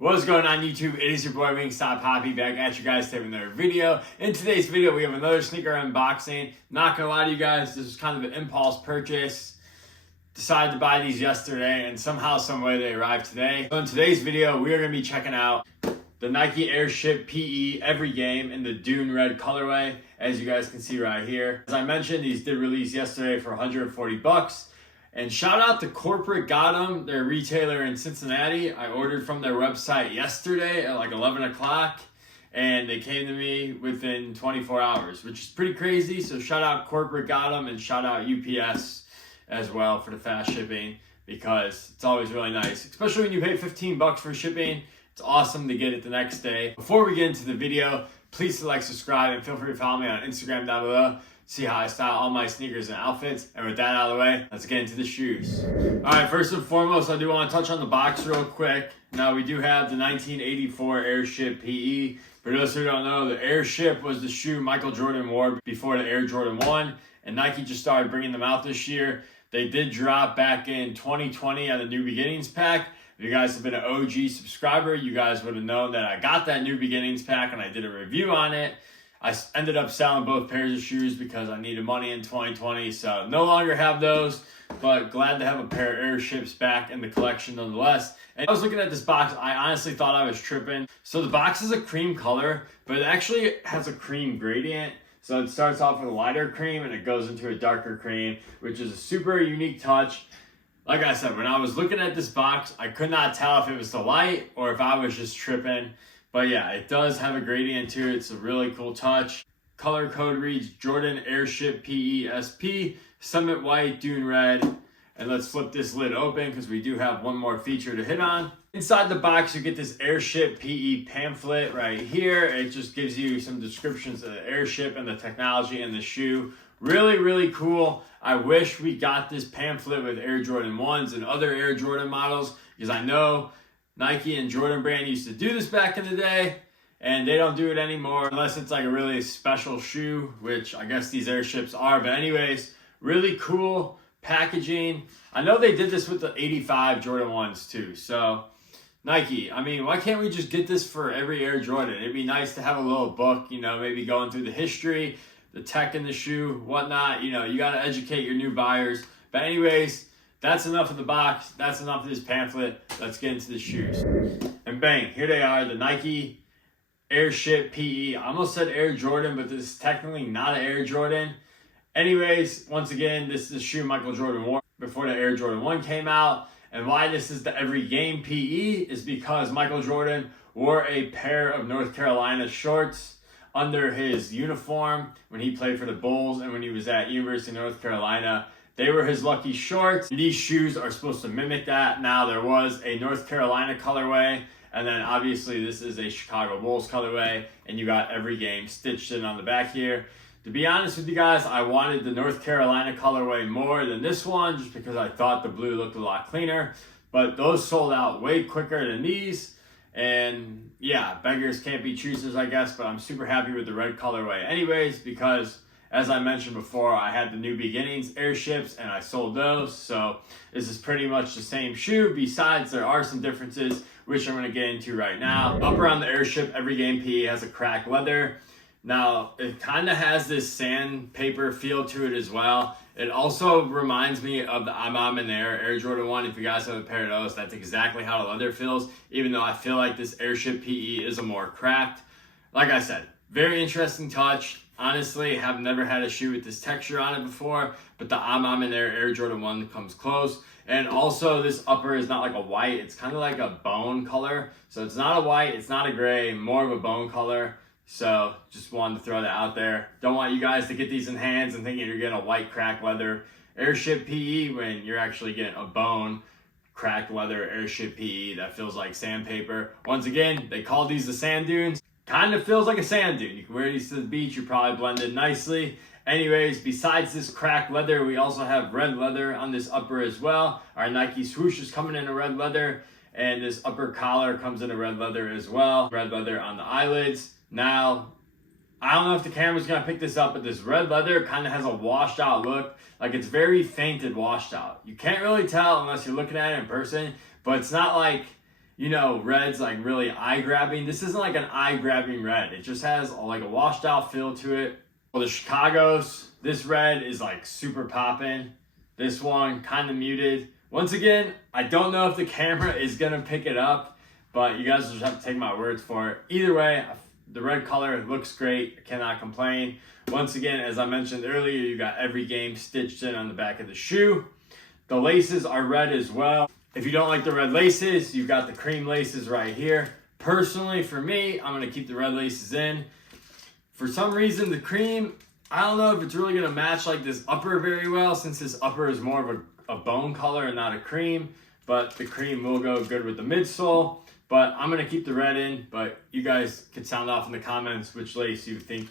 What's going on YouTube? It is your boy Wingstop Poppy back at you guys today with another video. In today's video we have another sneaker unboxing. Not gonna lie to you guys, this was kind of an impulse purchase. Decided to buy these yesterday and somehow, some way they arrived today. So in today's video we are gonna be checking out the Nike Airship PE Every Game in the Dune red colorway, as you guys can see right here. As I mentioned, these did release yesterday for 140 bucks. And shout out to Corporate Got 'em, their retailer in Cincinnati. I ordered from their website yesterday at like 11 o'clock and they came to me within 24 hours, which is pretty crazy. So shout out Corporate Got 'em and shout out UPS as well for the fast shipping, because it's always really nice, especially when you pay 15 bucks for shipping. It's awesome to get it the next day. Before we get into the video, please like, subscribe, and feel free to follow me on Instagram down below. See how I style all my sneakers and outfits. And with that out of the way, let's get into the shoes. All right, first and foremost, I do want to touch on the box real quick. Now, we do have the 1984 Airship PE. For those who don't know, the Airship was the shoe Michael Jordan wore before the Air Jordan 1, and Nike just started bringing them out this year. They did drop back in 2020 on the New Beginnings pack. If you guys have been an OG subscriber, you guys would have known that I got that New Beginnings pack and I did a review on it. I ended up selling both pairs of shoes because I needed money in 2020, so no longer have those, but glad to have a pair of Airships back in the collection nonetheless. And I was looking at this box, I honestly thought I was tripping. So the box is a cream color, but it actually has a cream gradient. So it starts off with a lighter cream and it goes into a darker cream, which is a super unique touch. Like I said, when I was looking at this box, I could not tell if it was the light or if I was just tripping. But yeah, it does have a gradient to it. It's a really cool touch. Color code reads Jordan Airship PE SP, Summit White, Dune Red. And let's flip this lid open because we do have one more feature to hit on. Inside the box, you get this Airship PE pamphlet right here. It just gives you some descriptions of the Airship and the technology in the shoe. Really, really cool. I wish we got this pamphlet with Air Jordan 1s and other Air Jordan models, because I know Nike and Jordan Brand used to do this back in the day, and they don't do it anymore unless it's like a really special shoe, which I guess these Airships are. But anyways, really cool packaging. I know they did this with the 85 Jordan 1s too. So Nike, I mean, why can't we just get this for every Air Jordan? It'd be nice to have a little book, you know, maybe going through the history, the tech in the shoe, whatnot. You know, you got to educate your new buyers. But anyways, that's enough of the box. That's enough of this pamphlet. Let's get into the shoes. And bang, here they are, the Nike Airship PE. I almost said Air Jordan, but this is technically not an Air Jordan. Anyways, once again, this is the shoe Michael Jordan wore before the Air Jordan 1 came out. And why this is the Every Game PE is because Michael Jordan wore a pair of North Carolina shorts under his uniform when he played for the Bulls and when he was at University of North Carolina. They were his lucky shorts. These shoes are supposed to mimic that. Now, there was a North Carolina colorway, and then obviously this is a Chicago Bulls colorway, and you got Every Game stitched in on the back here. To be honest with you guys, I wanted the North Carolina colorway more than this one, just because I thought the blue looked a lot cleaner, but those sold out way quicker than these. And yeah, beggars can't be choosers, I guess, but I'm super happy with the red colorway anyways, because as I mentioned before, I had the New Beginnings Airships and I sold those. So this is pretty much the same shoe. Besides, there are some differences, which I'm going to get into right now. Up around the Airship, Every Game PE has a cracked leather. Now, it kind of has this sandpaper feel to it as well. It also reminds me of the I'm in there Air Jordan 1. If you guys have a pair of those, that's exactly how the leather feels, even though I feel like this Airship PE is a more cracked. Like I said, very interesting touch. Honestly, have never had a shoe with this texture on it before, but the I'm in there Air Jordan 1 comes close. And also, this upper is not like a white, it's kind of like a bone color. So it's not a white, it's not a gray, more of a bone color. So just wanted to throw that out there. Don't want you guys to get these in hands and thinking you're getting a white cracked leather Airship PE when you're actually getting a bone cracked leather Airship PE that feels like sandpaper. Once again, they call these the sand dunes. Kind of feels like a sand dune. You can wear these to the beach, you probably blend in nicely. Anyways, besides this cracked leather, we also have red leather on this upper as well. Our Nike swoosh is coming in a red leather, and this upper collar comes in a red leather as well. Red leather on the eyelids. Now, I don't know if the camera's gonna pick this up, but this red leather kind of has a washed out look. Like, it's very fainted washed out. You can't really tell unless you're looking at it in person, but it's not like you know, red's like really eye-grabbing. This isn't like an eye-grabbing red. It just has like a washed out feel to it. Well, the Chicago's, this red is like super popping. This one kind of muted. Once again, I don't know if the camera is gonna pick it up, but you guys will just have to take my words for it. Either way, the red color looks great. I cannot complain. Once again, as I mentioned earlier, you got every game stitched in on the back of the shoe. The laces are red as well. If you don't like the red laces, you've got the cream laces right here. Personally, for me, I'm gonna keep the red laces in. For some reason, the cream, I don't know if it's really gonna match like this upper very well, since this upper is more of a bone color and not a cream, but the cream will go good with the midsole. But I'm gonna keep the red in, but you guys can sound off in the comments which lace you think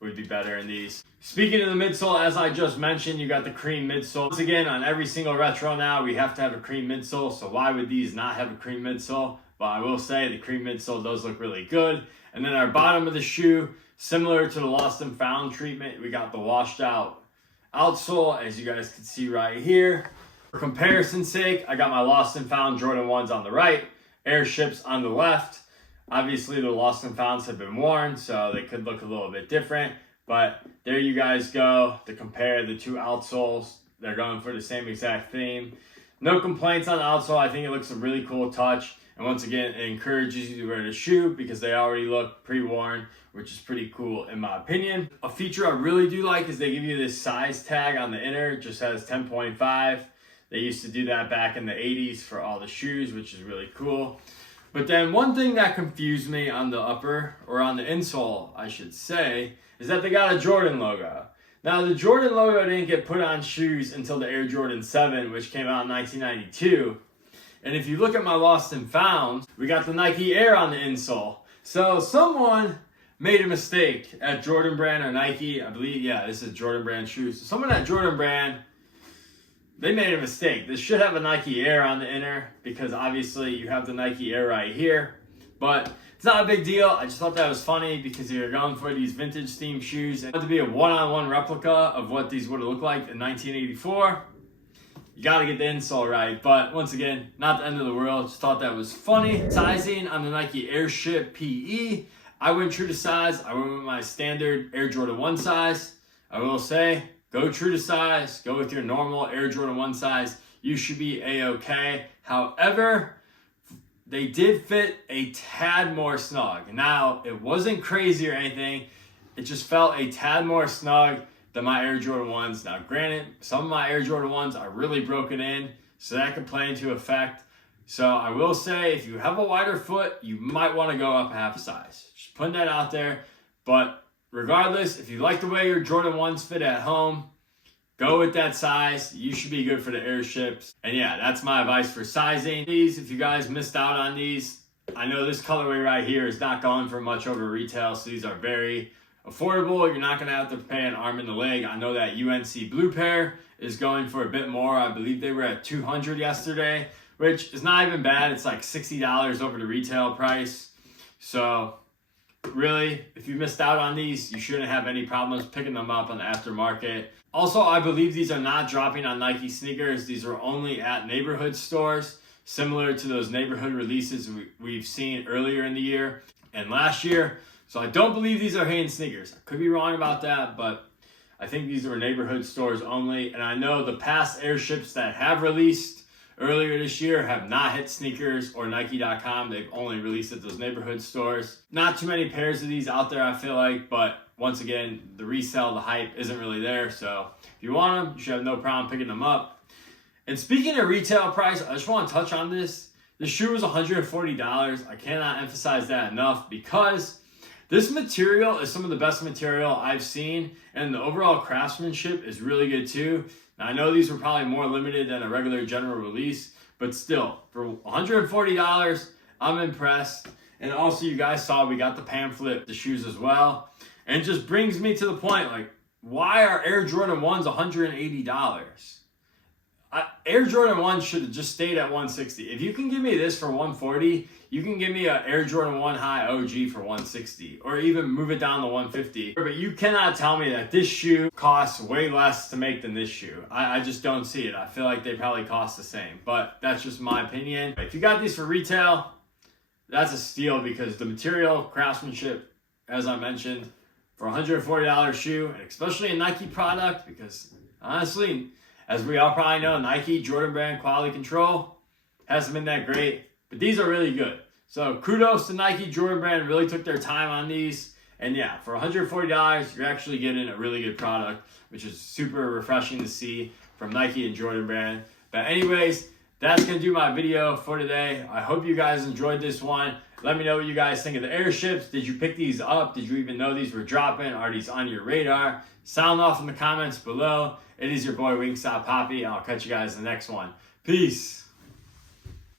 would be better in these. Speaking of the midsole, as I just mentioned, you got the cream midsole. Once again, on every single retro now, we have to have a cream midsole, so why would these not have a cream midsole? But I will say the cream midsole does look really good. And then our bottom of the shoe, similar to the Lost and Found treatment, we got the washed out outsole, as you guys can see right here. For comparison's sake, I got my Lost and Found Jordan 1s on the right, Airships on the left. Obviously, the Lost and Founds have been worn, so they could look a little bit different. But there you guys go to compare the two outsoles. They're going for the same exact theme. No complaints on the outsole. I think it looks a really cool touch. And once again, it encourages you to wear the shoe because they already look pre-worn, which is pretty cool in my opinion. A feature I really do like is they give you this size tag on the inner. It just has 10.5. They used to do that back in the 80s for all the shoes, which is really cool. But then one thing that confused me on the upper, or on the insole, I should say, is that they got a Jordan logo. Now, the Jordan logo didn't get put on shoes until the Air Jordan 7, which came out in 1992. And if you look at my Lost and Found, we got the Nike Air on the insole. So someone made a mistake at Jordan Brand or Nike. I believe, yeah, this is Jordan Brand shoes. So someone at Jordan Brand, they made a mistake. This should have a Nike Air on the inner because obviously you have the Nike Air right here. But it's not a big deal. I just thought that was funny because you're going for these vintage themed shoes. It had to be a one-on-one replica of what these would have looked like in 1984. You got to get the insole right. But once again, not the end of the world. Just thought that was funny. Sizing on the Nike Airship PE. I went true to size. I went with my standard Air Jordan 1 size. I will say, go true to size. Go with your normal Air Jordan 1 size. You should be A-okay. However, they did fit a tad more snug. Now, it wasn't crazy or anything. It just felt a tad more snug than my Air Jordan 1s. Now, granted, some of my Air Jordan 1s are really broken in, so that could play into effect. So I will say, if you have a wider foot, you might want to go up a half size. Just putting that out there. But regardless, if you like the way your Jordan 1s fit at home, go with that size. You should be good for the Airships. And yeah, that's my advice for sizing. These, if you guys missed out on these, I know this colorway right here is not going for much over retail, so these are very affordable. You're not going to have to pay an arm and a leg. I know that UNC Blue pair is going for a bit more. I believe they were at $200 yesterday, which is not even bad. It's like $60 over the retail price. So really, if you missed out on these, you shouldn't have any problems picking them up on the aftermarket. Also, I believe these are not dropping on Nike sneakers. These are only at neighborhood stores, similar to those neighborhood releases we've seen earlier in the year and last year. So I don't believe these are Hanes sneakers. I could be wrong about that, but I think these were neighborhood stores only. And I know the past Airships that have released earlier this year have not hit sneakers or Nike.com. They've only released at those neighborhood stores. Not too many pairs of these out there, I feel like, but once again, the resale, the hype isn't really there. So if you want them, you should have no problem picking them up. And speaking of retail price, I just want to touch on this. The shoe was $140. I cannot emphasize that enough because this material is some of the best material I've seen, and the overall craftsmanship is really good too. Now, I know these were probably more limited than a regular general release, but still, for $140, I'm impressed. And also, you guys saw we got the pamphlet, the shoes as well. And it just brings me to the point, like, why are Air Jordan 1s $180? Air Jordan 1 should have just stayed at $160. If you can give me this for $140, you can give me an Air Jordan 1 High OG for $160, or even move it down to $150. But you cannot tell me that this shoe costs way less to make than this shoe. I just don't see it. I feel like they probably cost the same, but that's just my opinion. If you got these for retail, that's a steal because the material, craftsmanship, as I mentioned, for $140 shoe, and especially a Nike product, because honestly, as we all probably know, Nike, Jordan Brand, quality control hasn't been that great, but these are really good. So kudos to Nike, Jordan Brand, really took their time on these. And yeah, for $140, you're actually getting a really good product, which is super refreshing to see from Nike and Jordan Brand. But anyways, that's going to do my video for today. I hope you guys enjoyed this one. Let me know what you guys think of the airships. Did you pick these up? Did you even know these were dropping? Are these on your radar? Sound off in the comments below. It is your boy Wingstop Poppy. I'll catch you guys in the next one. Peace.